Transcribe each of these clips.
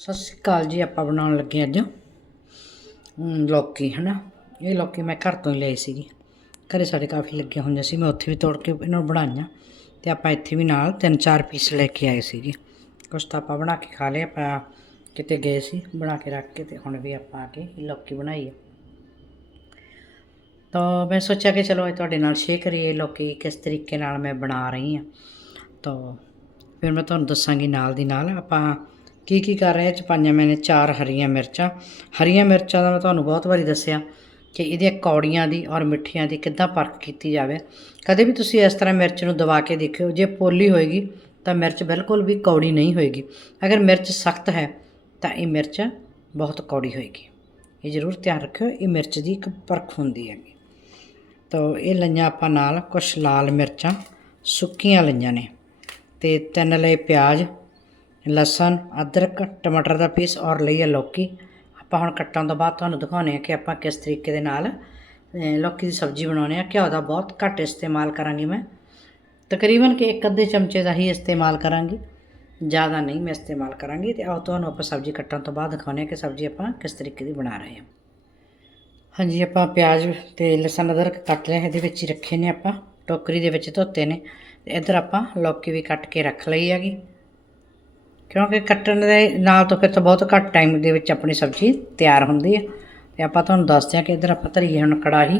ਸਤਿ ਸ਼੍ਰੀ ਅਕਾਲ ਜੀ ਆਪਾਂ ਬਣਾਉਣ ਲੱਗੇ ਅੱਜ। ਹਮ, ਲੌਕੀ ਹਨਾ? ਇਹ ਲੌਕੀ ਮੈਂ ਘਰ ਤੋਂ ਹੀ ਲਈ ਸੀਗੀ। ਘਰੇ ਸਾਡੇ ਕਾਫੀ ਲੱਗੀਆਂ ਹੋਈਆਂ ਸੀ ਮੈਂ ਉੱਥੇ ਵੀ ਤੋੜ ਕੇ ਇਹਨਾਂ ਨੂੰ ਬਣਾਈਆਂ। ਤੇ ਆਪਾਂ ਇੱਥੇ ਵੀ ਨਾਲ ਤਿੰਨ ਚਾਰ ਪੀਸ ਲੈ ਕੇ ਆਏ ਸੀਗੇ। ਕੁਛ ਤਾਂ ਆਪਾਂ ਬਣਾ ਕੇ ਖਾ ਲਏ ਆਪਾਂ ਕਿਤੇ ਗਏ ਸੀ ਬਣਾ ਕੇ ਰੱਖ ਕੇ ਤੇ ਹੁਣ ਵੀ ਆਪਾਂ ਆ ਕੇ ਇਹ ਲੌਕੀ ਬਣਾਈ ਹੈ। ਤਾਂ ਮੈਂ ਸੋਚਿਆ ਕਿ ਚਲੋ ਇਹ ਤੁਹਾਡੇ ਨਾਲ ਸ਼ੇਅਰ ਕਰੀਏ ਲੌਕੀ ਕਿਸ ਤਰੀਕੇ ਨਾਲ ਮੈਂ ਬਣਾ ਰਹੀ ਹਾਂ। ਤਾਂ ਫਿਰ ਮੈਂ ਤੁਹਾਨੂੰ ਦੱਸਾਂਗੀ ਨਾਲ ਦੀ ਨਾਲ ਆਪਾਂ ਕੀ ਕੀ ਕਰ ਰਹੇ? ਇਹ 'ਚ ਪਾਈਆਂ ਮੈंने ਚਾਰ ਹਰੀਆਂ ਮਿਰਚਾਂ। ਹਰੀਆਂ ਮਿਰਚਾਂ ਦਾ ਮੈਂ ਤੁਹਾਨੂੰ ਬਹੁਤ ਵਾਰੀ ਦੱਸਿਆ ਕਿ ਇਹਦੀਆਂ ਕੌੜੀਆਂ ਦੀ ਔਰ ਮਿੱਠੀਆਂ ਦੀ ਕਿੱਦਾਂ ਪਰਖ ਕੀਤੀ ਜਾਵੇ। ਕਦੇ ਵੀ ਤੁਸੀਂ ਇਸ ਤਰ੍ਹਾਂ ਮਿਰਚ ਨੂੰ ਦਬਾ ਕੇ ਦੇਖਿਓ, ਜੇ ਪੋਲੀ ਹੋਏਗੀ ਤਾਂ ਮਿਰਚ ਬਿਲਕੁਲ ਵੀ ਕੌੜੀ ਨਹੀਂ ਹੋਏਗੀ। ਅਗਰ ਮਿਰਚ ਸਖਤ ਹੈ ਤਾਂ ਇਹ ਮਿਰਚ ਬਹੁਤ ਕੌੜੀ ਹੋਏਗੀ। ਇਹ ਜ਼ਰੂਰ ਧਿਆਨ ਰੱਖਿਓ, ਇਹ ਮਿਰਚ ਦੀ ਇੱਕ ਪਰਖ ਹੁੰਦੀ ਹੈਗੀ। ਤਾਂ ਇਹ ਲਈਆਂ ਆਪਾਂ ਨਾਲ ਕੁਝ ਲਾਲ ਮਿਰਚਾਂ, ਸੁੱਕੀਆਂ ਲਈਆਂ ਨੇ ਤੇ ਤਿੰਨ ਲਏ ਪਿਆਜ਼ ਲਸਣ, ਅਦਰਕ, ਟਮਾਟਰ ਦਾ ਪੀਸ ਔਰ ਲਈ ਹੈ ਲੌਕੀ। ਆਪਾਂ ਹੁਣ ਕੱਟਣ ਤੋਂ ਬਾਅਦ ਤੁਹਾਨੂੰ ਦਿਖਾਉਂਦੇ ਆ ਕਿ ਆਪਾਂ ਕਿਸ ਤਰੀਕੇ ਦੇ ਨਾਲ ਲੌਕੀ ਦੀ ਸਬਜ਼ੀ ਬਣਾਉਣੀ ਆ ਘਿਓ ਦਾ ਬਹੁਤ ਘੱਟ ਇਸਤੇਮਾਲ ਕਰਾਂਗੀ ਮੈਂ। ਤਕਰੀਬਨ ਕਿ ਇੱਕ ਅੱਧੇ ਚਮਚੇ ਦਾ ਹੀ ਇਸਤੇਮਾਲ ਕਰਾਂਗੀ। ਜ਼ਿਆਦਾ ਨਹੀਂ ਮੈਂ ਇਸਤੇਮਾਲ ਕਰਾਂਗੀ। ਤੇ ਆਓ ਤੁਹਾਨੂੰ ਆਪਾਂ ਸਬਜ਼ੀ ਕੱਟਣ ਤੋਂ ਬਾਅਦ ਦਿਖਾਉਂਦੇ ਆ ਕਿ ਸਬਜ਼ੀ ਆਪਾਂ ਕਿਸ ਤਰੀਕੇ ਦੀ ਬਣਾ ਰਹੇ ਹਾਂ। ਹਾਂਜੀ, ਆਪਾਂ ਪਿਆਜ਼ ਤੇ ਲਸਣ, ਅਦਰਕ ਕੱਟ ਲਿਆ ਇਹਦੇ ਵਿੱਚ ਹੀ ਰੱਖੇ ਨੇ ਆਪਾਂ। ਟੋਕਰੀ ਦੇ ਵਿੱਚ ਧੋਤੇ ਨੇ। ਤੇ ਇੱਧਰ ਆਪਾਂ ਲੌਕੀ ਵੀ ਕੱਟ ਕੇ ਰੱਖ ਲਈ ਹੈਗੀ। ਕਿਉਂਕਿ ਕੱਟਣ ਦੇ ਨਾਲ ਤੋਂ ਫਿਰ ਤਾਂ ਬਹੁਤ ਘੱਟ ਟਾਈਮ ਦੇ ਵਿੱਚ ਆਪਣੀ ਸਬਜ਼ੀ ਤਿਆਰ ਹੁੰਦੀ ਹੈ। ਤੇ ਆਪਾਂ ਤੁਹਾਨੂੰ ਦੱਸਦੇ ਹਾਂ ਕਿ ਇੱਧਰ ਆਪਾਂ ਧਰੀਏ ਹੁਣ ਕੜਾਹੀ।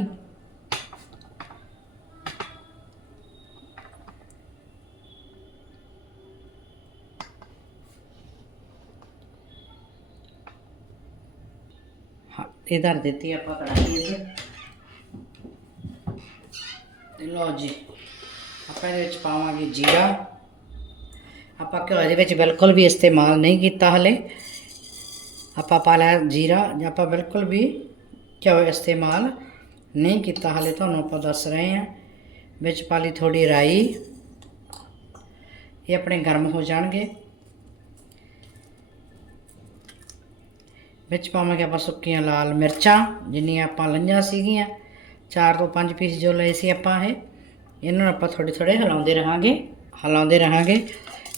ਹਾਂ, ਇਹ ਧਰ ਦਿੱਤੀ ਆਪਾਂ ਕੜਾਹੀ ਇੱਧਰ। ਤੇ ਲਓ ਜੀ, ਆਪਾਂ ਇਹਦੇ ਵਿੱਚ ਪਾਵਾਂਗੇ ਜੀਰਾ। ਆਪਾਂ ਘਿਓ ਦੇ ਵਿੱਚ ਬਿਲਕੁਲ ਵੀ ਇਸਤੇਮਾਲ ਨਹੀਂ ਕੀਤਾ ਹਲੇ। ਆਪਾਂ ਪਾ ਲਿਆ ਜੀਰਾ ਆਪਾਂ ਬਿਲਕੁਲ ਵੀ ਘਿਓ ਇਸਤੇਮਾਲ ਨਹੀਂ ਕੀਤਾ ਹਲੇ, ਤੁਹਾਨੂੰ ਆਪਾਂ ਦੱਸ ਰਹੇ ਹਾਂ। ਵਿੱਚ ਪਾ ਲਈ ਥੋੜੀ ਰਾਈ। ਇਹ ਆਪਣੇ ਗਰਮ ਹੋ ਜਾਣਗੇ। ਵਿੱਚ ਪਾਵਾਂਗੇ ਆਪਾਂ ਸੁੱਕੀਆਂ ਲਾਲ ਮਿਰਚਾਂ, ਜਿੰਨੀਆਂ ਆਪਾਂ ਲਈਆਂ ਸੀਗੀਆਂ। ਚਾਰ ਤੋਂ ਪੰਜ ਪੀਸ ਜੋ ਲਏ ਸੀ ਆਪਾਂ ਇਹ। ਇਹਨਾਂ ਨੂੰ ਆਪਾਂ ਥੋੜੇ ਥੋੜੇ ਹਿਲਾਉਂਦੇ ਰਹਾਂਗੇ ਹਿਲਾਉਂਦੇ ਰਹਾਂਗੇ।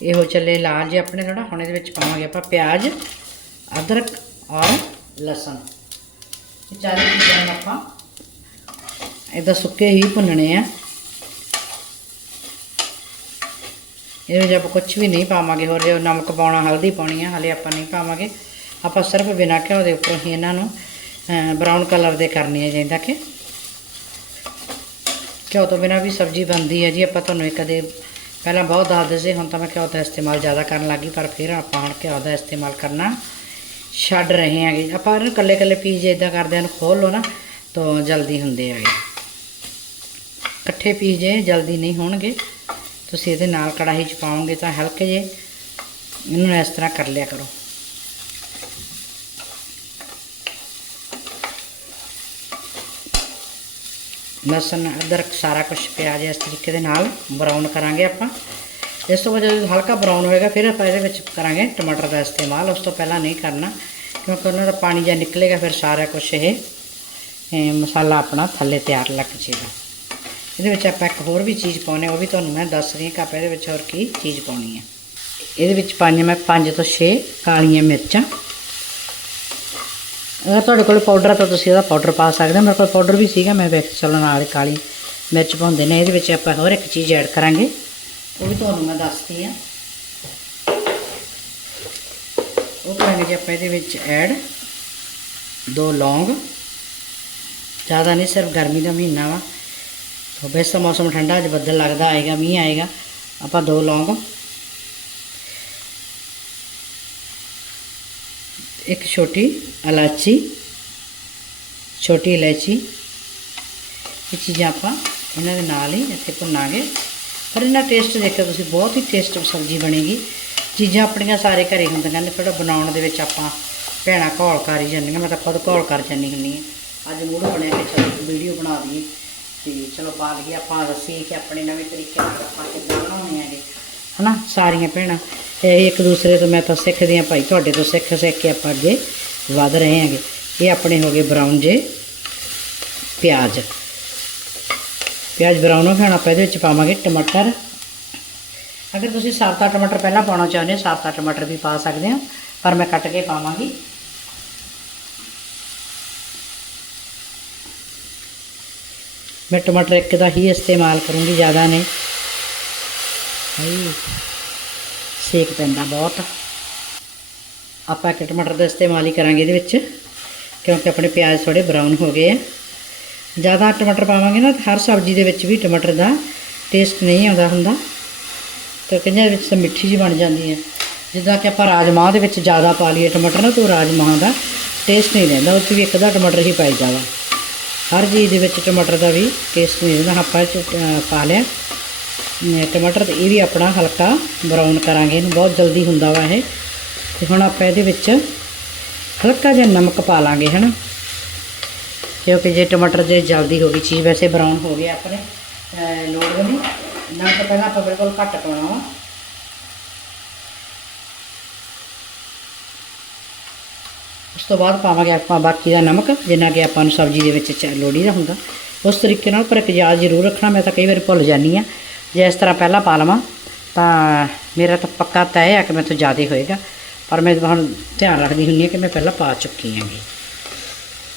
ਇਹੋ ਚੱਲੇ ਲਾਲ ਜੇ ਆਪਣੇ ਥੋੜਾ ਹੁਣ ਇਹਦੇ ਵਿੱਚ ਪਾਵਾਂਗੇ ਆਪਾਂ ਪਿਆਜ਼, ਅਦਰਕ ਔਰ ਲਸਣ। ਇਹ ਚਾਰੇ ਚੀਜ਼ਾਂ ਆਪਾਂ ਇਹਦਾ ਸੁੱਕੇ ਹੀ ਭੁੰਨਣੇ ਆ। ਇਹਦੇ ਵਿੱਚ ਆਪਾਂ ਕੁਝ ਵੀ ਨਹੀਂ ਪਾਵਾਂਗੇ, ਹੋਰ ਜੇ ਨਮਕ ਪਾਉਣਾ, ਹਲਦੀ ਪਾਉਣੀ ਆ, ਹਲੇ ਆਪਾਂ ਨਹੀਂ ਪਾਵਾਂਗੇ। ਆਪਾਂ ਸਿਰਫ ਬਿਨਾਂ ਘਿਓ ਦੇ ਉੱਪਰ ਹੀ ਇਹਨਾਂ ਨੂੰ ਬਰਾਊਨ ਕਲਰ ਦੇ ਕਰਨੇ ਆ ਜਿੰਦਾ ਕਿ। ਘਿਓ ਤੋਂ ਬਿਨਾਂ ਵੀ ਸਬਜ਼ੀ ਬਣਦੀ ਹੈ ਜੀ, ਆਪਾਂ ਤੁਹਾਨੂੰ ਇੱਕ ਕਦੇ ਪਹਿਲਾਂ ਬਹੁਤ ਦੱਸਦੇ ਸੀ, ਹੁਣ ਤਾਂ ਮੈਂ ਘਿਓ ਦਾ ਇਸਤੇਮਾਲ ਜ਼ਿਆਦਾ ਕਰਨ ਲੱਗੀ ਪਰ ਫਿਰ ਆਪਾਂ ਹੁਣ ਘਿਓ ਦਾ ਇਸਤੇਮਾਲ ਕਰਨਾ ਛੱਡ ਰਹੇ ਹਾਂਗੇ। ਆਪਾਂ ਇਹਨੂੰ ਕੱਲੇ ਕੱਲੇ ਪੀਸ ਜੇ ਇਦਾਂ ਕਰਦੇ ਹਨ ਖੋਲ ਲਓ ਨਾ, ਤਾਂ ਜਲਦੀ ਹੁੰਦੇ ਆਗੇ ਇਕੱਠੇ ਪੀਸ ਜੇ ਜਲਦੀ ਨਹੀਂ ਹੋਣਗੇ, ਤੁਸੀਂ ਇਹਦੇ ਨਾਲ ਕੜਾਹੀ 'ਚ ਪਾਓਗੇ ਤਾਂ ਹਲਕੇ ਜੇ, ਇਹਨੂੰ ਇਸ ਤਰ੍ਹਾਂ ਕਰ ਲਿਆ ਕਰੋ। ਲਸਣ, ਅਦਰਕ ਸਾਰਾ ਕੁਝ ਪਿਆਜ਼ ਇਸ ਤਰੀਕੇ ਦੇ ਨਾਲ ਬਰਾਊਨ ਕਰਾਂਗੇ ਆਪਾਂ। ਇਸ ਤੋਂ ਬਾਅਦ ਜਦੋਂ ਹਲਕਾ ਬਰਾਊਨ ਹੋਏਗਾ, ਫਿਰ ਆਪਾਂ ਇਹਦੇ ਵਿੱਚ ਕਰਾਂਗੇ ਟਮਾਟਰ ਦਾ ਇਸਤੇਮਾਲ। ਉਸ ਤੋਂ ਪਹਿਲਾਂ ਨਹੀਂ ਕਰਨਾ, ਕਿਉਂਕਿ ਉਹਨਾਂ ਦਾ ਪਾਣੀ ਜਾਂ ਨਿਕਲੇਗਾ, ਫਿਰ ਸਾਰਾ ਕੁਝ ਇਹ ਮਸਾਲਾ ਆਪਣਾ ਥੱਲੇ ਤਿਆਰ ਲੱਗ ਜਾਏਗਾ। ਇਹਦੇ ਵਿੱਚ ਆਪਾਂ ਇੱਕ ਹੋਰ ਵੀ ਚੀਜ਼ ਪਾਉਣੇ, ਉਹ ਵੀ ਤੁਹਾਨੂੰ ਮੈਂ ਦੱਸ ਰਹੀ ਹਾਂ ਕਿ ਆਪਾਂ ਇਹਦੇ ਵਿੱਚ ਹੋਰ ਕੀ ਚੀਜ਼ ਪਾਉਣੀ ਹੈ। ਇਹਦੇ ਵਿੱਚ ਪਾਈਆਂ ਮੈਂ 5 ਤੋਂ 6 ਕਾਲੀਆਂ ਮਿਰਚਾਂ। ਅਗਰ ਤੁਹਾਡੇ ਕੋਲ ਪਾਊਡਰ ਹੈ ਤਾਂ ਤੁਸੀਂ ਇਹਦਾ ਪਾਊਡਰ ਪਾ ਸਕਦੇ ਹੋ। ਮੇਰੇ ਕੋਲ ਪਾਊਡਰ ਵੀ ਸੀਗਾ, ਮੈਂ ਵੇਖ ਚਲੋ ਨਾਲ ਕਾਲੀ ਮਿਰਚ ਪਾਉਂਦੇ ਨੇ, ਇਹਦੇ ਵਿੱਚ ਆਪਾਂ ਹੋਰ ਇੱਕ ਚੀਜ਼ ਐਡ ਕਰਾਂਗੇ। ਉਹ ਵੀ ਤੁਹਾਨੂੰ ਮੈਂ ਦੱਸਦੀ ਆ ਉਹ ਕਰਾਂਗੇ ਜੀ ਆਪਾਂ ਇਹਦੇ ਵਿੱਚ ਐਡ ਦੋ ਲੌਂਗ। ਜ਼ਿਆਦਾ ਨਹੀਂ, ਸਿਰਫ ਗਰਮੀ ਦਾ ਮਹੀਨਾ ਵਾ। ਤਾਂ ਵੈਸੇ ਮੌਸਮ ਠੰਡਾ ਅੱਜ ਬੱਦਲ ਲੱਗਦਾ, ਆਏਗਾ, ਮੀਂਹ ਆਏਗਾ। ਆਪਾਂ ਦੋ ਲੌਂਗ ਇੱਕ ਛੋਟੀ ਇਲਾਚੀ ਛੋਟੀ ਇਲਾਇਚੀ ਇਹ ਚੀਜ਼ਾਂ ਆਪਾਂ ਇਹਨਾਂ ਦੇ ਨਾਲ ਹੀ ਇੱਥੇ ਭੁੰਨਾਂਗੇ ਪਰ ਇਹਨਾਂ ਟੇਸਟ ਦੇਖਿਓ ਤੁਸੀਂ ਬਹੁਤ ਹੀ ਟੇਸਟ ਸਬਜ਼ੀ ਬਣੇਗੀ ਚੀਜ਼ਾਂ ਆਪਣੀਆਂ ਸਾਰੇ ਘਰੇ ਹੁੰਦੀਆਂ ਨੇ ਥੋੜਾ ਬਣਾਉਣ ਦੇ ਵਿੱਚ ਆਪਾਂ ਭੈਣਾਂ ਘੋਲ ਕਰ ਹੀ ਜਾਂਦੀਆਂ ਮੈਂ ਤਾਂ ਖੁਦ ਘੋਲ ਕਰ ਜਾਂਦੀ ਹੁੰਦੀ ਹਾਂ ਅੱਜ ਮੂਡ ਬਣਿਆ ਕਿ ਚਲੋ ਵੀਡੀਓ ਬਣਾ ਦਈਏ ਤੇ ਚਲੋ ਪਾ ਲਈਏ ਆਪਾਂ ਦੱਸੀਏ ਕਿ ਆਪਣੇ ਨਵੇਂ ਤਰੀਕੇ ਨਾਲ ਆਪਾਂ ਕਿੱਦਾਂ ਬਣਾਉਣੇ ਹੈਗੇ ਹਨਾ ਸਾਰੀਆਂ ਭੈਣਾਂ ਇਹ ਇੱਕ ਦੂਸਰੇ ਤੋਂ ਮੈਂ ਤਾਂ ਸਿੱਖਦੀ ਹਾਂ ਭਾਈ, ਤੁਹਾਡੇ ਤੋਂ ਸਿੱਖ ਸਿੱਖ ਕੇ ਆਪਾਂ ਅੱਗੇ ਵਧ ਰਹੇ ਹਾਂਗੇ। ਇਹ ਆਪਣੇ ਹੋ ਗਏ ਬਰਾਊਨ ਜੇ ਪਿਆਜ਼। ਪਿਆਜ਼ ਬਰਾਊਨ ਹੋ ਗਿਆ ਆਪਾਂ ਇਹਦੇ ਵਿੱਚ ਪਾਵਾਂਗੇ ਟਮਾਟਰ। ਅਗਰ ਤੁਸੀਂ ਸਾਬਤਾ ਟਮਾਟਰ ਪਹਿਲਾਂ ਪਾਉਣਾ ਚਾਹੁੰਦੇ ਹੋ, ਸਾਬਤਾ ਟਮਾਟਰ ਵੀ ਪਾ ਸਕਦੇ ਹੋ, ਪਰ ਮੈਂ ਕੱਟ ਕੇ ਪਾਵਾਂਗੀ। ਮੈਂ ਟਮਾਟਰ ਇੱਕ ਦਾ ਹੀ ਇਸਤੇਮਾਲ ਕਰੂੰਗੀ, ਜ਼ਿਆਦਾ ਨਹੀਂ। ਹਾਈ ਸੇਕ ਪੈਂਦਾ ਬਹੁਤ। ਆਪਾਂ ਇੱਕ ਟਮਾਟਰ ਦਾ ਇਸਤੇਮਾਲ ਹੀ ਕਰਾਂਗੇ ਇਹਦੇ ਵਿੱਚ, ਕਿਉਂਕਿ ਆਪਣੇ ਪਿਆਜ਼ ਥੋੜੇ ਬਰਾਊਨ ਹੋ ਗਏ ਆ। ਜ਼ਿਆਦਾ ਟਮਾਟਰ ਪਾਵਾਂਗੇ ਨਾ ਹਰ ਸਬਜ਼ੀ ਦੇ ਵਿੱਚ ਵੀ ਟਮਾਟਰ ਦਾ ਟੇਸਟ ਨਹੀਂ ਆਉਂਦਾ ਹੁੰਦਾ। ਤੇ ਕਈਆਂ ਵਿੱਚ ਤਾਂ ਮਿੱਠੀ ਜੀ ਬਣ ਜਾਂਦੀ ਹੈ। ਜਿੱਦਾਂ ਕਿ ਆਪਾਂ ਰਾਜਮਾਂਹ ਦੇ ਵਿੱਚ ਜ਼ਿਆਦਾ ਪਾ ਲਈਏ ਟਮਾਟਰ ਨਾ, ਤਾਂ ਉਹ ਰਾਜਮਾਂਹ ਦਾ ਟੇਸਟ ਨਹੀਂ ਰਹਿੰਦਾ, ਉਸ 'ਚ ਵੀ ਇੱਕ ਦਾ ਟਮਾਟਰ ਹੀ ਪਾਈ ਜਾਵਾ। ਹਰ ਚੀਜ਼ ਦੇ ਵਿੱਚ ਟਮਾਟਰ ਦਾ ਵੀ ਟੇਸਟ ਨਹੀਂ ਰਹਿੰਦਾ। ਆਪਾਂ 'ਚ ਪਾ ਲਿਆ। ਟਮਾਟਰ ਤੇ ਇਹ ਵੀ ਆਪਣਾ ਹਲਕਾ ਬਰਾਊਨ ਕਰਾਂਗੇ। ਇਹਨੂੰ ਬਹੁਤ ਜਲਦੀ ਹੁੰਦਾ ਵਾ ਇਹ। ਤੇ ਹੁਣ ਆਪਾਂ ਇਹਦੇ ਵਿੱਚ ਹਲਕਾ ਜਿਹਾ ਨਮਕ ਪਾ ਲਾਂਗੇ, ਹਨਾ? ਕਿਉਂਕਿ ਜੇ ਟਮਾਟਰ ਜੇ ਜਲਦੀ ਹੋ ਗਈ ਚੀਜ਼, ਵੈਸੇ ਬਰਾਊਨ ਹੋ ਗਿਆ ਆਪਣੇ, ਅਹ, ਲੋੜ ਨਹੀਂ ਨਮਕ ਪਹਿਲਾਂ ਆਪਾਂ ਬਿਲਕੁਲ ਘੱਟ ਪਾਉਣਾ ਵਾ। ਉਸ ਤੋਂ ਬਾਅਦ ਪਾਵਾਂਗੇ ਆਪਾਂ ਬਾਕੀ ਦਾ ਨਮਕ, ਜਿੰਨਾ ਕਿ ਆਪਾਂ ਨੂੰ ਸਬਜ਼ੀ ਦੇ ਵਿੱਚ ਚ- ਲੋੜੀ ਦਾ ਹੁੰਦਾ। ਉਸ ਤਰੀਕੇ ਨਾਲ ਪਰ ਇੱਕ ਯਾਦ ਜ਼ਰੂਰ ਰੱਖਣਾ, ਮੈਂ ਤਾਂ ਕਈ ਵਾਰੀ ਭੁੱਲ ਜਾਂਦੀ ਆ ਜੇ ਇਸ ਤਰ੍ਹਾਂ ਪਹਿਲਾਂ ਪਾ ਲਵਾਂ, ਤਾਂ ਮੇਰਾ ਤਾਂ ਪੱਕਾ ਤੈਅ ਆ ਕਿ ਮੇਰੇ ਤੋਂ ਜ਼ਿਆਦਾ ਹੋਏਗਾ, ਪਰ ਮੈਂ ਹੁਣ ਧਿਆਨ ਰੱਖਦੀ ਹੁੰਦੀ ਹਾਂ ਕਿ ਮੈਂ ਪਹਿਲਾਂ ਪਾ ਚੁੱਕੀ ਹਾਂਗੀ।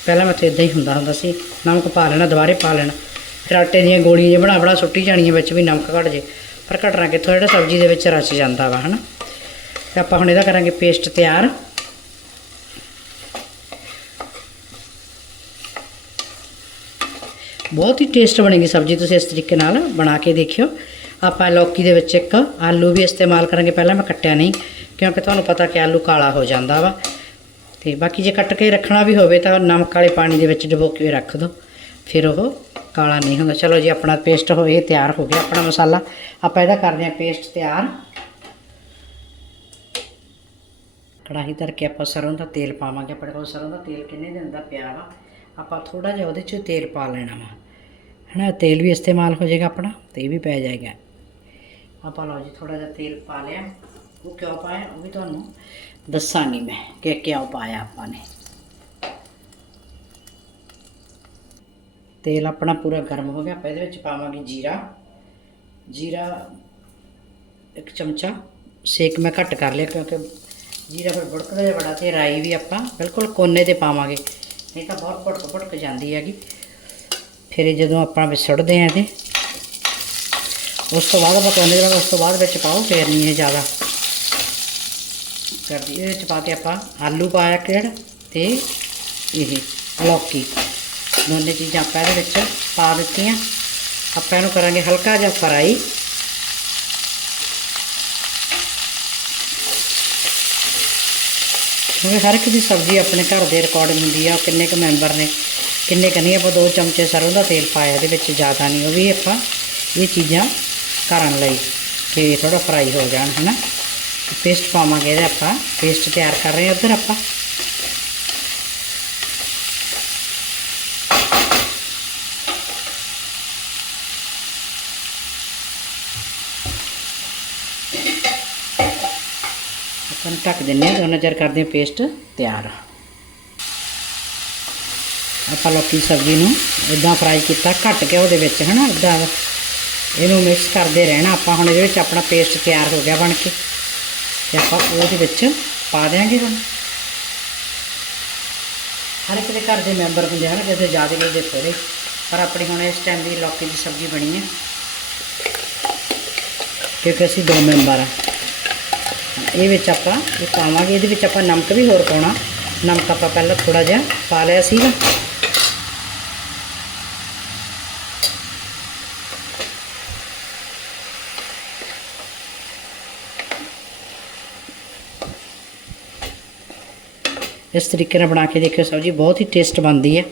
ਪਹਿਲਾਂ ਮੈਂ ਤਾਂ ਇਦਾਂ ਹੀ ਹੁੰਦਾ ਹੁੰਦਾ ਸੀ, ਨਮਕ ਪਾ ਲੈਣਾ, ਦੁਬਾਰੇ ਪਾ ਲੈਣਾ, ਫਿਰ ਆਟੇ ਦੀਆਂ ਗੋਲੀਆਂ ਜਿਹੀਆਂ ਬਣਾ ਬਣਾ ਸੁੱਟੀ ਜਾਣੀਆਂ ਵਿੱਚ ਵੀ ਨਮਕ ਘੱਟ ਜੇ, ਪਰ ਘਟਣਾ ਕਿੱਥੋਂ, ਜਿਹੜਾ ਸਬਜ਼ੀ ਦੇ ਵਿੱਚ ਰਚ ਜਾਂਦਾ ਵਾ, ਹਨਾ। ਤੇ ਆਪਾਂ ਹੁਣ ਇਹਦਾ ਕਰਾਂਗੇ ਪੇਸਟ ਤਿਆਰ। ਬਹੁਤ ਹੀ ਟੇਸਟ ਬਣੇਗੀ ਸਬਜ਼ੀ, ਤੁਸੀਂ ਇਸ ਤਰੀਕੇ ਨਾਲ ਬਣਾ ਕੇ ਦੇਖਿਓ। ਆਪਾਂ ਲੌਕੀ ਦੇ ਵਿੱਚ ਇੱਕ ਆਲੂ ਵੀ ਇਸਤੇਮਾਲ ਕਰਾਂਗੇ। ਪਹਿਲਾਂ ਮੈਂ ਕੱਟਿਆ ਨਹੀਂ, ਕਿਉਂਕਿ ਤੁਹਾਨੂੰ ਪਤਾ ਕਿ ਆਲੂ ਕਾਲਾ ਹੋ ਜਾਂਦਾ ਵਾ। ਤੇ ਬਾਕੀ ਜੇ ਕੱਟ ਕੇ ਰੱਖਣਾ ਵੀ ਹੋਵੇ ਤਾਂ ਨਮਕ ਵਾਲੇ ਪਾਣੀ ਦੇ ਵਿੱਚ ਡਬੋ ਕੇ ਰੱਖ ਦਿਓ ਫਿਰ ਉਹ ਕਾਲਾ ਨਹੀਂ ਹੁੰਦਾ। ਚਲੋ ਜੀ, ਆਪਣਾ ਪੇਸਟ ਹੋ, ਇਹ ਤਿਆਰ ਹੋ ਗਿਆ ਆਪਣਾ ਮਸਾਲਾ। ਆਪਾਂ ਇਹਦਾ ਕਰਦੇ ਹਾਂ ਪੇਸਟ ਤਿਆਰ। ਕੜਾਹੀ ਧਰ ਕੇ ਆਪਾਂ ਸਰੋਂ ਦਾ ਤੇਲ ਪਾਵਾਂਗੇ। ਆਪਣੇ ਕੋਲ ਸਰੋਂ ਦਾ ਤੇਲ ਕਿੰਨੇ ਦਿਨ ਦਾ ਪਿਆ ਵਾ? ਆਪਾਂ ਥੋੜਾ ਜਿਹਾ ਉਹਦੇ 'ਚ ਤੇਲ ਪਾ ਲੈਣਾ ਵਾ। ਹਨਾ, ਤੇਲ ਵੀ ਇਸਤੇਮਾਲ ਹੋ ਜਾਏਗਾ ਆਪਣਾ, ਤੇ ਇਹ ਵੀ ਪੈ ਜਾਏਗਾ। ਆਪਾਂ ਲਓ ਜੀ ਥੋੜਾ ਜਿਹਾ ਤੇਲ ਪਾ ਲਿਆ। ਉਹ ਕਿਉਂ ਪਾਇਆ, ਉਹ ਵੀ ਤੁਹਾਨੂੰ ਦੱਸਾਂਗੀ ਮੈਂ ਕਿ ਕਿਉਂ ਪਾਇਆ ਆਪਾਂ ਨੇ। ਤੇਲ ਆਪਣਾ ਪੂਰਾ ਗਰਮ ਹੋ ਗਿਆ, ਆਪਾਂ ਇਹਦੇ ਵਿੱਚ ਪਾਵਾਂਗੇ ਜੀਰਾ। ਜੀਰਾ ਇੱਕ ਚਮਚਾ। ਸੇਕ ਮੈਂ ਘੱਟ ਕਰ ਲਿਆ ਕਿਉਂਕਿ ਜੀਰਾ ਫਿਰ ਬੁੜਕਦਾ ਜਿਹਾ ਬੜਾ ਤੇ ਰਾਈ ਵੀ ਆਪਾਂ ਬਿਲਕੁਲ ਕੋਨੇ ਤੇ ਪਾਵਾਂਗੇ। ਨਹੀਂ ਤਾਂ ਬਹੁਤ ਭੁੜਕ ਭੁੜਕ ਜਾਂਦੀ ਹੈਗੀ। ਫਿਰ ਇਹ ਜਦੋਂ ਆਪਾਂ ਵਿੱਚ ਸੁੱਟਦੇ ਆ ਤੇ ਉਸ ਤੋਂ ਬਾਅਦ ਆਪਾਂ ਕੋਨੇ ਨਾਲ ਉਸ ਤੋਂ ਬਾਅਦ ਵਿੱਚ ਪਾਓ, ਫੇਰ ਨਹੀਂ ਇਹ ਜ਼ਿਆਦਾ। ਕਰਦੀ, ਇਹਦੇ ਵਿੱਚ ਪਾ ਕੇ ਆਪਾਂ ਆਲੂ ਪਾਇਆ ਕਿਹੜਾ ਤੇ ਇਹ ਲੌਕੀ ਦੋਨੇ ਚੀਜ਼ਾਂ ਆਪਾਂ ਇਹਦੇ ਵਿੱਚ ਪਾ ਦਿੱਤੀਆਂ। ਆਪਾਂ ਇਹਨੂੰ ਕਰਾਂਗੇ ਹਲਕਾ ਜਿਹਾ ਫਰਾਈ। ਕਿਉਂਕਿ ਹਰ ਇੱਕ ਦੀ ਸਬਜ਼ੀ ਆਪਣੇ ਘਰ ਦੇ ਰਿਕਾਰਡਿੰਗ ਹੁੰਦੀ ਆ ਕਿੰਨੇ ਕੁ ਮੈਂਬਰ ਨੇ, ਕਿੰਨੇ ਕੁ ਨਹੀਂ, ਆਪਾਂ ਦੋ ਚਮਚੇ ਸਰੋਂ ਦਾ ਤੇਲ ਪਾਇਆ, ਇਹਦੇ ਵਿੱਚ ਜ਼ਿਆਦਾ ਨਹੀਂ, ਉਹ ਵੀ ਆਪਾਂ ਇਹ ਚੀਜ਼ਾਂ ਕਰਨ ਲਈ ਕਿ ਥੋੜਾ ਫਰਾਈ ਹੋ ਜਾਣ, ਹਨਾ। ਪੇਸਟ ਪਾਵਾਂਗੇ, ਇਹਦਾ ਆਪਾਂ ਪੇਸਟ ਤਿਆਰ ਕਰ ਰਹੇ ਹਾਂ ਉੱਧਰ ਆਪਾਂ ਢੱਕ ਦਿੰਨੇ ਹਾਂ ਉਹਨਾਂ ਚਿਰ ਕਰਦੇ ਹਾਂ ਪੇਸਟ ਤਿਆਰ। ਆਪਾਂ ਲੌਕੀ ਸਬਜ਼ੀ ਨੂੰ ਇਦਾਂ ਫਰਾਈ ਕੀਤਾ, ਘੱਟ ਕੇ ਉਹਦੇ ਵਿੱਚ ਹਨਾ ਇਦਾਂ ਇਹਨੂੰ ਮਿਕਸ ਕਰਦੇ ਰਹਿਣਾ ਆਪਾਂ। ਹੁਣ ਇਹਦੇ ਵਿੱਚ ਆਪਣਾ ਪੇਸਟ ਤਿਆਰ ਹੋ ਗਿਆ ਬਣ ਕੇ। ਤੇ ਆਪਾਂ ਉਹਦੇ ਵਿੱਚ ਪਾ ਦਿਆਂਗੇ ਹੁਣ। ਹਰ ਇੱਕ ਦੇ ਘਰ ਦੇ ਮੈਂਬਰ ਹੁੰਦੇ ਹਨ ਕਿਸੇ ਜ਼ਿਆਦਾ ਕਿਸੇ ਦੇ ਥੋੜੇ ਪਰ ਆਪਣੀ ਹੁਣ ਇਸ ਟਾਈਮ ਦੀ ਲੌਕੀ ਦੀ ਸਬਜ਼ੀ ਬਣੀ ਹੈ ਕਿਉਂਕਿ ਅਸੀਂ ਦੋ ਮੈਂਬਰ ਆ। ਇਹ ਵਿੱਚ ਆਪਾਂ ਇਹ ਪਾਵਾਂਗੇ, ਇਹਦੇ ਵਿੱਚ ਆਪਾਂ ਨਮਕ ਵੀ ਹੋਰ ਪਾਉਣਾ। ਨਮਕ ਆਪਾਂ ਪਹਿਲਾਂ ਥੋੜਾ ਜਿਹਾ ਪਾ ਲਿਆ ਸੀਗਾ। ਇਸ ਤਰੀਕੇ ਨਾਲ ਬਣਾ ਕੇ ਦੇਖਿਓ ਸਬਜ਼ੀ, ਬਹੁਤ ਹੀ ਟੇਸਟ ਬਣਦੀ ਹੈ।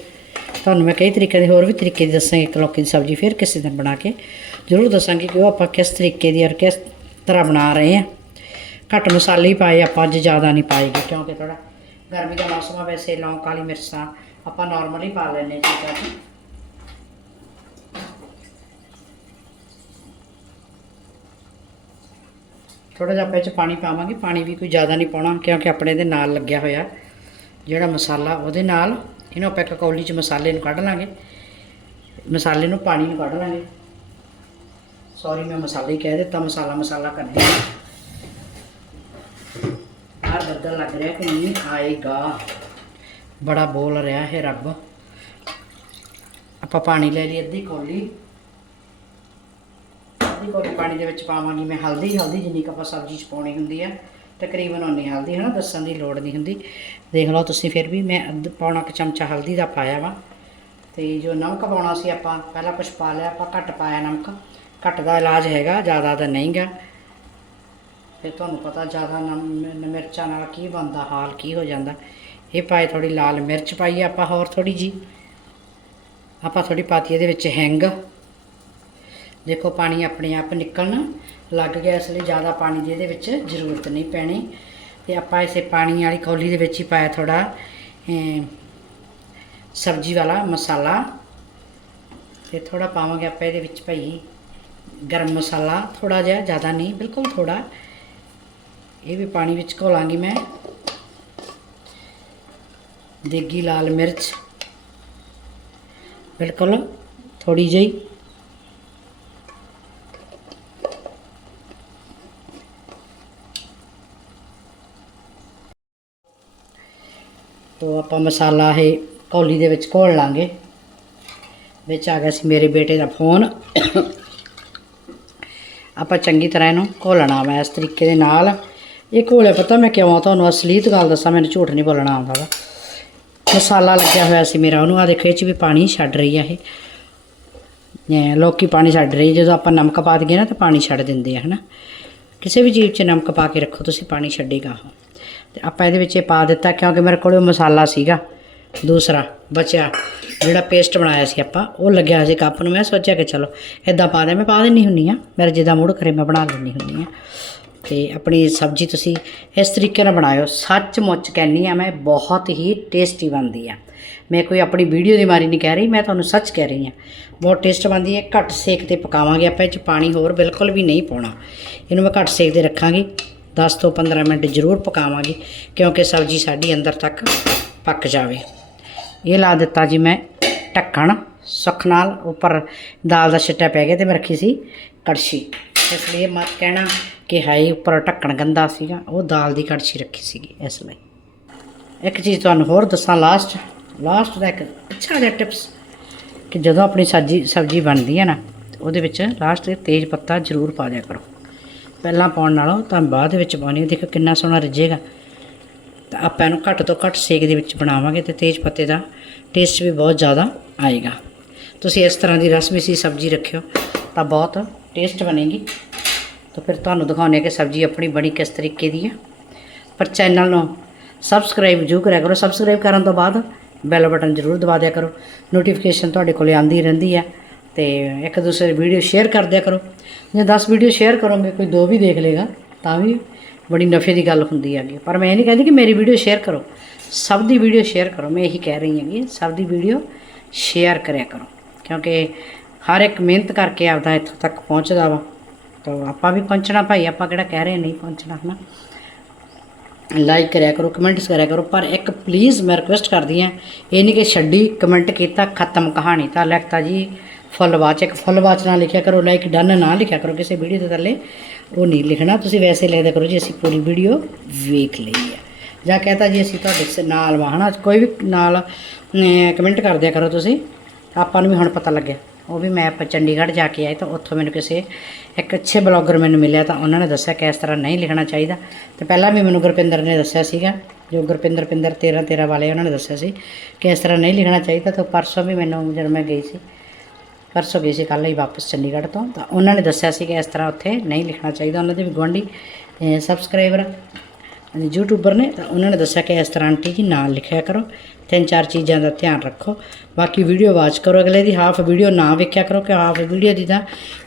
ਤੁਹਾਨੂੰ ਮੈਂ ਕਈ ਤਰੀਕੇ ਦੇ ਹੋਰ ਵੀ ਤਰੀਕੇ ਦੀ ਦੱਸਾਂਗੀ, ਇੱਕ ਲੌਕੀ ਦੀ ਸਬਜ਼ੀ ਫਿਰ ਕਿਸੇ ਦਿਨ ਬਣਾ ਕੇ ਜ਼ਰੂਰ ਦੱਸਾਂਗੀ ਕਿ ਉਹ ਆਪਾਂ ਕਿਸ ਤਰੀਕੇ ਦੀ ਔਰ ਕਿਸ ਤਰ੍ਹਾਂ ਬਣਾ ਰਹੇ ਹਾਂ। ਘੱਟ ਮਸਾਲੇ ਹੀ ਪਾਏ, ਆਪਾਂ ਅੱਜ ਜ਼ਿਆਦਾ ਨਹੀਂ ਪਾਏਗੇ ਕਿਉਂਕਿ ਥੋੜਾ ਗਰਮੀ ਦਾ ਮੌਸਮ ਆ, ਵੈਸੇ ਲੌਂਗ, ਕਾਲੀ ਮਿਰਚਾਂ ਆਪਾਂ ਨਾਰਮਲੀ ਪਾ ਲੈਂਦੇ ਚੀਜ਼ਾਂ 'ਚ ਥੋੜਾ ਜਿਹਾ ਆਪਾਂ ਇਹ 'ਚ ਪਾਣੀ ਪਾਵਾਂਗੇ, ਪਾਣੀ ਵੀ ਕੋਈ ਜ਼ਿਆਦਾ ਨਹੀਂ ਪਾਉਣਾ ਕਿਉਂਕਿ ਆਪਣੇ ਦੇ ਨਾਲ ਲੱਗਿਆ ਹੋਇਆ ਜਿਹੜਾ ਮਸਾਲਾ, ਉਹਦੇ ਨਾਲ ਇਹਨੂੰ ਆਪਾਂ ਇੱਕ ਕੌਲੀ 'ਚ ਮਸਾਲੇ ਨੂੰ ਕੱਢ ਲਾਂਗੇ। ਮਸਾਲੇ ਨੂੰ ਪਾਣੀ ਨੂੰ ਕੱਢ ਲਾਂਗੇ। ਸੌਰੀ ਮੈਂ ਮਸਾਲੇ ਹੀ ਕਹਿ ਦਿੱਤਾ ਮਸਾਲਾ ਮਸਾਲਾ ਕਰਦੇ ਹਾਂ ਬਾਹਰ ਬੱਦਲ ਲੱਗ ਰਿਹਾ ਕਿ ਮੀਂਹ ਆਏਗਾ। ਬੜਾ ਬੋਲ ਰਿਹਾ ਹੈ ਰੱਬ। ਆਪਾਂ ਪਾਣੀ ਲੈ ਲਈ ਅੱਧੀ ਕੋਲੀ। ਅੱਧੀ ਕੌਲੀ ਪਾਣੀ ਦੇ ਵਿੱਚ ਪਾਵਾਂਗੀ ਮੈਂ ਹਲਦੀ। ਹਲਦੀ ਜਿੰਨੀ ਕੁ ਆਪਾਂ ਸਬਜ਼ੀ ਚ ਪਾਉਣੀ ਹੁੰਦੀ ਆ, ਤਕਰੀਬਨ ਉਨੀ ਹਲਦੀ ਹੈ ਨਾ ਦੱਸਣ ਦੀ ਲੋੜ ਨਹੀਂ ਹੁੰਦੀ। ਦੇਖ ਲਓ ਤੁਸੀਂ ਫਿਰ ਵੀ ਮੈਂ ਅੱਧ ਪੌਣਾ ਕੁ ਚਮਚਾ ਹਲਦੀ ਦਾ ਪਾਇਆ ਵਾ। ਤੇ ਜੋ ਨਮਕ ਪਾਉਣਾ ਸੀ ਆਪਾਂ, ਪਹਿਲਾਂ ਕੁਛ ਪਾ ਲਿਆ, ਆਪਾਂ ਘੱਟ ਪਾਇਆ ਨਮਕ। ਘੱਟ ਦਾ ਇਲਾਜ ਹੈਗਾ, ਜ਼ਿਆਦਾ ਦਾ ਨਹੀਂਗਾ। ਫਿਰ ਤੁਹਾਨੂੰ ਪਤਾ ਜ਼ਿਆਦਾ ਨਮ ਮਿਰਚਾਂ ਨਾਲ ਕੀ ਬਣਦਾ, ਹਾਲ ਕੀ ਹੋ ਜਾਂਦਾ। ਇਹ ਪਾਏ ਥੋੜੀ ਲਾਲ ਮਿਰਚ ਪਾਈ ਆਪਾਂ, ਹੋਰ ਥੋੜੀ ਜੀ। ਆਪਾਂ ਥੋੜੀ ਪਾਤੀ ਇਹਦੇ ਵਿੱਚ ਹਿੰਗ। ਦੇਖੋ ਪਾਣੀ ਆਪਣੇ ਆਪ ਨਿਕਲਣ, ਲੱਗ ਗਿਆ ਇਸ ਲਈ ਜ਼ਿਆਦਾ ਪਾਣੀ ਦੀ ਇਹਦੇ ਵਿੱਚ ਜ਼ਰੂਰਤ ਨਹੀਂ ਪੈਣੀ। ਤੇ ਆਪਾਂ ਇਸੇ ਪਾਣੀ ਵਾਲੀ ਕੌਲੀ ਦੇ ਵਿੱਚ ਹੀ ਪਾਇਆ ਥੋੜਾ ਸਬਜ਼ੀ ਵਾਲਾ ਮਸਾਲਾ। ਤੇ ਥੋੜਾ ਪਾਵਾਂਗੇ ਆਪਾਂ ਇਹਦੇ ਵਿੱਚ ਭਾਈ ਗਰਮ ਮਸਾਲਾ ਥੋੜਾ ਜਿਹਾ, ਜ਼ਿਆਦਾ ਨਹੀਂ, ਬਿਲਕੁਲ ਥੋੜਾ ਇਹ ਵੀ ਪਾਣੀ ਵਿੱਚ ਘੋਲਾਂਗੀ ਮੈਂ। ਦੇਗੀ, ਲਾਲ ਮਿਰਚ। ਬਿਲਕੁਲ ਥੋੜੀ ਜਿਹੀ। ਤੋ ਆਪਾਂ ਮਸਾਲਾ ਇਹ ਕੌਲੀ ਦੇ ਵਿੱਚ ਘੋਲ ਲਾਂਗੇ। ਵਿੱਚ ਆ ਗਿਆ ਸੀ ਮੇਰੇ ਬੇਟੇ ਦਾ ਫੋਨ। ਆਪਾਂ ਚੰਗੀ ਤਰ੍ਹਾਂ ਇਹਨੂੰ ਘੋਲਣਾ ਵਾ, ਇਸ ਤਰੀਕੇ ਦੇ ਨਾਲ। ਇਹ ਘੋਲੇ ਪਤਾ ਮੈਂ ਕਿਉਂ ਤੁਹਾਨੂੰ ਅਸਲੀਤ ਗੱਲ ਦੱਸਾਂ, ਮੈਨੂੰ ਝੂਠ ਨਹੀਂ ਬੋਲਣਾ ਆਉਂਦਾ ਵਾ। ਮਸਾਲਾ ਲੱਗਿਆ ਹੋਇਆ ਸੀ ਮੇਰਾ ਉਹਨੂੰ ਆ ਦੇਖੋ, ਇਹ ਚ ਵੀ ਪਾਣੀ ਛੱਡ ਰਹੀ ਆ ਇਹ। ਇਹ ਲੋਕੀ ਪਾਣੀ ਛੱਡ ਰਹੀ, ਜਦੋਂ ਆਪਾਂ ਨਮਕ ਪਾ ਦਈਏ ਨਾ ਤਾਂ ਪਾਣੀ ਛੱਡ ਦਿੰਦੇ ਆ, ਹਨਾ। ਕਿਸੇ ਵੀ ਜੀਵ 'ਚ ਨਮਕ ਪਾ ਕੇ ਰੱਖੋ, ਤੁਸੀਂ ਪਾਣੀ ਛੱਡੇਗਾ ਉਹ। ਤੇ ਆਪਾਂ ਇਹਦੇ ਵਿੱਚ ਇਹ ਪਾ ਦਿੱਤਾ ਕਿਉਂਕਿ ਮੇਰੇ ਕੋਲ ਉਹ ਮਸਾਲਾ ਸੀਗਾ, ਦੂਸਰਾ, ਬਚਿਆ। ਜਿਹੜਾ ਪੇਸਟ ਬਣਾਇਆ ਸੀ ਆਪਾਂ, ਉਹ ਲੱਗਿਆ ਹੋਇਆ ਸੀ ਕੱਪ ਨੂੰ। ਮੈਂ ਸੋਚਿਆ ਕਿ ਚਲੋ ਇਦਾਂ ਪਾ ਦੇ, ਮੈਂ ਪਾ ਦਿੰਨੀ ਹੁੰਨੀ ਆ। ਮੇਰੇ ਜਿੱਦਾਂ ਮੂਡ ਕਰੇ, ਮੈਂ ਬਣਾ ਲੈਂਦੀ ਹੁੰਨੀ ਆ। ਤੇ ਆਪਣੀ ਸਬਜ਼ੀ ਤੁਸੀਂ ਇਸ ਤਰੀਕੇ ਨਾਲ ਬਣਾਇਓ। ਸੱਚਮੁੱਚ ਕਹਿੰਨੀ ਆ ਮੈਂ, ਬਹੁਤ ਹੀ ਟੇਸਟੀ ਬਣਦੀ ਆ। ਮੈਂ ਕੋਈ ਆਪਣੀ ਵੀਡੀਓ ਦੀ ਮਾਰੀ ਨਹੀਂ ਕਹਿ ਰਹੀ, ਮੈਂ ਤੁਹਾਨੂੰ ਸੱਚ ਕਹਿ ਰਹੀ ਆ ਬਹੁਤ ਟੇਸਟ ਬਣਦੀ ਹੈ, ਘੱਟ ਸੇਕ ਤੇ ਪਕਾਵਾਂਗੇ ਆਪਾਂ, ਇਹ ਚ ਪਾਣੀ ਹੋਰ ਬਿਲਕੁਲ ਵੀ ਨਹੀਂ ਪਾਉਣਾ। ਇਹਨੂੰ ਮੈਂ ਘੱਟ ਸੇਕ ਤੇ ਰੱਖਾਂਗੀ। 10 ਤੋਂ 15 ਮਿੰਟ ਜ਼ਰੂਰ ਪਕਾਵਾਂਗੀ, ਕਿਉਂਕਿ ਸਬਜ਼ੀ ਸਾਡੀ ਅੰਦਰ ਤੱਕ ਪੱਕ ਜਾਵੇ। ਇਹ ਲਾ ਦਿੱਤਾ ਜੀ ਮੈਂ ਢੱਕਣ। ਸੁੱਖ ਨਾਲ ਉੱਪਰ ਦਾਲ ਦਾ ਛਿੱਟਾ ਪੈ ਗਿਆ ਤੇ ਮੈਂ ਰੱਖੀ ਸੀ ਕੜਛੀ। ਇਸ ਲਈ ਮਤ ਕਹਿਣਾ ਕਿ ਹਾਈ ਉੱਪਰ ਢੱਕਣ ਗੰਦਾ ਸੀਗਾ। ਉਹ ਦਾਲ ਦੀ ਕੜਛੀ ਰੱਖੀ ਸੀਗੀ ਇਸ ਲਈ। ਇੱਕ ਚੀਜ਼ ਤੁਹਾਨੂੰ ਹੋਰ ਦੱਸਾਂ ਲਾਸਟ ਲਾਸਟ ਦਾ ਇੱਕ ਅੱਛਾ ਜਿਹਾ ਟਿਪਸ ਕਿ ਜਦੋਂ ਆਪਣੀ ਸਬਜ਼ੀ ਸਬਜ਼ੀ ਬਣਦੀ ਹੈ ਨਾ ਉਹਦੇ ਵਿੱਚ ਲਾਸਟ ਤੇ ਤੇਜ਼ ਪੱਤਾ ਜ਼ਰੂਰ ਪਾ ਦਿਆ ਕਰੋ। ਪਹਿਲਾਂ ਪਾਉਣ ਨਾਲੋਂ ਤਾਂ ਬਾਅਦ ਦੇ ਵਿੱਚ ਪਾਉਣੀ ਦੇਖੋ ਕਿੰਨਾ ਸੋਹਣਾ ਰਿੱਝੇਗਾ। ਤਾਂ ਆਪਾਂ ਇਹਨੂੰ ਘੱਟ ਤੋਂ ਘੱਟ ਸੇਕ ਦੇ ਵਿੱਚ ਬਣਾਵਾਂਗੇ ਤੇ ਤੇਜ਼ ਪੱਤੇ ਦਾ ਟੇਸਟ ਵੀ ਬਹੁਤ ਜ਼ਿਆਦਾ ਆਏਗਾ। ਤੁਸੀਂ ਇਸ ਤਰ੍ਹਾਂ ਦੀ ਰਸਮੀ ਸੀ ਸਬਜ਼ੀ ਰੱਖਿਓ ਤਾਂ ਬਹੁਤ ਟੇਸਟ ਬਣੇਗੀ। ਤਾਂ ਫਿਰ ਤੁਹਾਨੂੰ ਦਿਖਾਉਂਦੇ ਹਾਂ ਕਿ ਸਬਜ਼ੀ ਆਪਣੀ ਬਣੀ ਕਿਸ ਤਰੀਕੇ ਦੀ ਹੈ। ਪਰ ਚੈਨਲ ਨੂੰ ਸਬਸਕ੍ਰਾਈਬ ਜ਼ਰੂਰ ਕਰਿਆ ਕਰੋ। ਸਬਸਕ੍ਰਾਈਬ ਕਰਨ ਤੋਂ ਬਾਅਦ ਬੈਲ ਬਟਨ ਜ਼ਰੂਰ ਦਬਾ ਦਿਆ ਕਰੋ। ਨੋਟੀਫਿਕੇਸ਼ਨ ਤੁਹਾਡੇ ਕੋਲੇ ਆਉਂਦੀ ਰਹਿੰਦੀ ਹੈ ਤੇ ਇੱਕ ਦੂਸਰੇ ਵੀਡੀਓ ਸ਼ੇਅਰ ਕਰ ਦਿਆ ਕਰੋ। ਜੇ 10 ਵੀਡੀਓ ਸ਼ੇਅਰ ਕਰੋਗੇ, ਕੋਈ ਦੋ ਵੀ ਦੇਖ ਲੇਗਾ ਤਾਂ ਵੀ ਬੜੀ ਨਫੇ ਦੀ ਗੱਲ ਹੁੰਦੀ ਹੈਗੀ। ਪਰ ਮੈਂ ਇਹ ਨਹੀਂ ਕਹਿੰਦੀ ਕਿ ਮੇਰੀ ਵੀਡੀਓ ਸ਼ੇਅਰ ਕਰੋ। ਸਭ ਦੀ ਵੀਡੀਓ ਸ਼ੇਅਰ ਕਰੋ। ਮੈਂ ਇਹੀ ਕਹਿ ਰਹੀ ਹੈਗੀ, ਸਭ ਦੀ ਵੀਡੀਓ ਸ਼ੇਅਰ ਕਰਿਆ ਕਰੋ। ਕਿਉਂਕਿ ਹਰ ਇੱਕ ਮਿਹਨਤ ਕਰਕੇ ਆਪਦਾ ਇੱਥੋਂ ਤੱਕ ਪਹੁੰਚਦਾ ਵਾ। ਤਾਂ ਆਪਾਂ ਵੀ ਪਹੁੰਚਣਾ ਭਾਈ, ਆਪਾਂ ਕਿਹੜਾ ਕਹਿ ਰਹੇ ਨਹੀਂ ਪਹੁੰਚਣਾ, ਹਨਾ? ਲਾਈਕ ਕਰਿਆ ਕਰੋ ਕਮੈਂਟਸ ਕਰਿਆ ਕਰੋ, ਪਰ ਇੱਕ ਪਲੀਜ਼ ਮੈਂ ਰਿਕੁਐਸਟ ਕਰਦੀ ਹਾਂ, ਇਹ ਨਹੀਂ ਕਿ ਛੱਡੀ ਕਮੈਂਟ ਕੀਤਾ, ਖਤਮ ਕਹਾਣੀ। ਤਾਂ ਲਿਖਤਾ ਜੀ, ਫੁੱਲ ਵਾਚ, ਇੱਕ ਫੁੱਲ ਵਾਚ ਨਾਲ ਲਿਖਿਆ ਕਰੋ ਲਾਈਕ ਡਨ ਨਾ ਲਿਖਿਆ ਕਰੋ, ਕਿਸੇ ਵੀਡੀਓ ਦੇ ਥੱਲੇ। ਉਹ ਨਹੀਂ ਲਿਖਣਾ, ਤੁਸੀਂ ਵੈਸੇ ਲਿਖਦੇ ਕਰੋ ਜੀ, ਅਸੀਂ ਪੂਰੀ ਵੀਡੀਓ ਵੇਖ ਲਈ ਹੈ ਜਾਂ ਕਹਤਾ ਜੀ, ਅਸੀਂ ਤੁਹਾਡੇ ਨਾਲ ਵਾ, ਹਨਾ? ਕੋਈ ਵੀ ਨਾਲ ਕਮੈਂਟ ਕਰ ਦਿਆ ਕਰੋ ਤੁਸੀਂ। ਆਪਾਂ ਨੂੰ ਵੀ ਹੁਣ ਪਤਾ ਲੱਗਿਆ। ਉਹ ਵੀ ਮੈਂ ਆਪਾਂ ਚੰਡੀਗੜ੍ਹ ਜਾ ਕੇ ਆਏ ਤਾਂ ਉੱਥੋਂ ਮੈਨੂੰ ਕਿਸੇ ਇੱਕ ਅੱਛੇ ਬਲੌਗਰ ਮੈਨੂੰ ਮਿਲਿਆ ਤਾਂ ਉਹਨਾਂ ਨੇ ਦੱਸਿਆ ਕਿ ਇਸ ਤਰ੍ਹਾਂ ਨਹੀਂ ਲਿਖਣਾ ਚਾਹੀਦਾ। ਤੇ ਪਹਿਲਾਂ ਵੀ ਮੈਨੂੰ ਗੁਰਪਿੰਦਰ ਨੇ ਦੱਸਿਆ ਸੀਗਾ, ਜੋ ਗੁਰਪਿੰਦਰ ਪਿੰਦਰ 13 13 ਵਾਲੇ ਉਹਨਾਂ ਨੇ ਦੱਸਿਆ ਸੀ ਕਿ ਇਸ ਤਰ੍ਹਾਂ ਨਹੀਂ ਲਿਖਣਾ ਚਾਹੀਦਾ ਤਾਂ ਪਰਸੋਂ ਵੀ ਮੈਨੂੰ ਜਦੋਂ ਮੈਂ ਗਈ ਸੀ, ਪਰਸੋਂ ਗਈ ਸੀ ਕੱਲ੍ਹ ਹੀ ਵਾਪਸ ਚੰਡੀਗੜ੍ਹ ਤੋਂ ਤਾਂ ਉਹਨਾਂ ਨੇ ਦੱਸਿਆ ਸੀ ਕਿ ਇਸ ਤਰ੍ਹਾਂ ਉੱਥੇ ਨਹੀਂ ਲਿਖਣਾ ਚਾਹੀਦਾ, ਉਹਨਾਂ ਦੇ ਵੀ ਗੁਆਂਢੀ ਸਬਸਕ੍ਰਾਈਬਰ ਯੂਟਿਊਬਰ ਨੇ ਤਾਂ ਉਹਨਾਂ ਨੇ ਦੱਸਿਆ ਕਿ ਇਸ ਤਰ੍ਹਾਂ ਆਂਟੀ ਜੀ ਨਾਲ ਲਿਖਿਆ ਕਰੋ, ਤਿੰਨ ਚਾਰ ਚੀਜ਼ਾਂ ਦਾ ਧਿਆਨ ਰੱਖੋ। ਬਾਕੀ ਵੀਡੀਓ ਵਾਚ ਕਰੋ, ਅਗਲੇ ਦੀ ਹਾਫ ਵੀਡੀਓ ਨਾ ਵੇਖਿਆ ਕਰੋ ਕਿ ਹਾਫ ਵੀਡੀਓ ਦੀ ਤਾਂ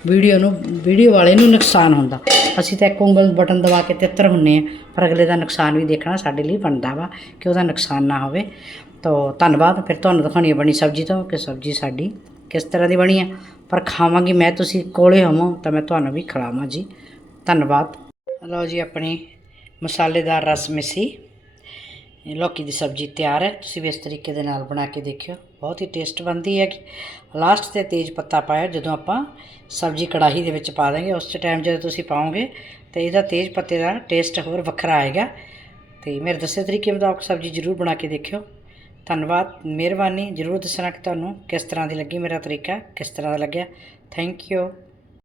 ਵੀਡੀਓ ਨੂੰ ਵੀਡੀਓ ਵਾਲੇ ਨੂੰ ਨੁਕਸਾਨ ਹੁੰਦਾ। ਅਸੀਂ ਤਾਂ ਇੱਕ ਉਂਗਲ ਬਟਨ ਦਬਾ ਕੇ ਤਿੱਤਰ ਹੁੰਨੇ ਆ, ਪਰ ਅਗਲੇ ਦਾ ਨੁਕਸਾਨ ਵੀ ਦੇਖਣਾ ਸਾਡੇ ਲਈ ਬਣਦਾ ਵਾ ਕਿ ਉਹਦਾ ਨੁਕਸਾਨ ਨਾ ਹੋਵੇ। ਤਾਂ ਧੰਨਵਾਦ, ਫਿਰ ਤੁਹਾਨੂੰ ਦਿਖਾਉਣੀ ਹੈ ਬਣੀ ਸਬਜ਼ੀ ਤੋਂ ਕਿ ਸਬਜ਼ੀ ਸਾਡੀ ਕਿਸ ਤਰ੍ਹਾਂ ਦੀ ਬਣੀ ਹੈ ਪਰ ਖਾਵਾਂਗੀ ਮੈਂ, ਤੁਸੀਂ ਕੋਲੇ ਹੋਵੋ ਤਾਂ ਮੈਂ ਤੁਹਾਨੂੰ ਵੀ ਖਿਲਾਵਾਂ ਜੀ। ਧੰਨਵਾਦ। ਲਓ ਜੀ, ਆਪਣੀ ਮਸਾਲੇਦਾਰ ਰਸ ਮਿੱਸੀ। ਲੌਕੀ ਦੀ ਸਬਜ਼ੀ ਤਿਆਰ ਹੈ। ਤੁਸੀਂ ਵੀ ਇਸ ਤਰੀਕੇ ਦੇ ਨਾਲ ਬਣਾ ਕੇ ਦੇਖਿਓ। ਬਹੁਤ ਹੀ ਟੇਸਟ ਬਣਦੀ ਹੈ ਲਾਸਟ ਤੇ ਤੇਜ ਪੱਤਾ ਪਾਇਆ। ਜਦੋਂ ਆਪਾਂ ਸਬਜ਼ੀ ਕੜਾਹੀ ਦੇ ਵਿੱਚ ਪਾ ਦਾਂਗੇ, ਉਸ ਟਾਈਮ ਜਦੋਂ ਤੁਸੀਂ ਪਾਓਗੇ, ਤੇ ਇਹਦਾ ਤੇਜ ਪੱਤੇ ਦਾ ਟੇਸਟ ਹੋਰ ਵੱਖਰਾ ਆਏਗਾ। ਤੇ ਮੇਰੇ ਦੱਸੇ ਤਰੀਕੇ ਮੁਤਾਬਕ ਸਬਜ਼ੀ ਜ਼ਰੂਰ ਬਣਾ ਕੇ ਦੇਖਿਓ। ਧੰਨਵਾਦ। ਮਿਹਰਬਾਨੀ। ਜ਼ਰੂਰ ਦੱਸਣਾ ਕਿ ਤੁਹਾਨੂੰ ਕਿਸ ਤਰ੍ਹਾਂ ਦੀ ਲੱਗੀ, ਮੇਰਾ ਤਰੀਕਾ ਕਿਸ ਤਰ੍ਹਾਂ ਦਾ ਲੱਗਿਆ। Thank you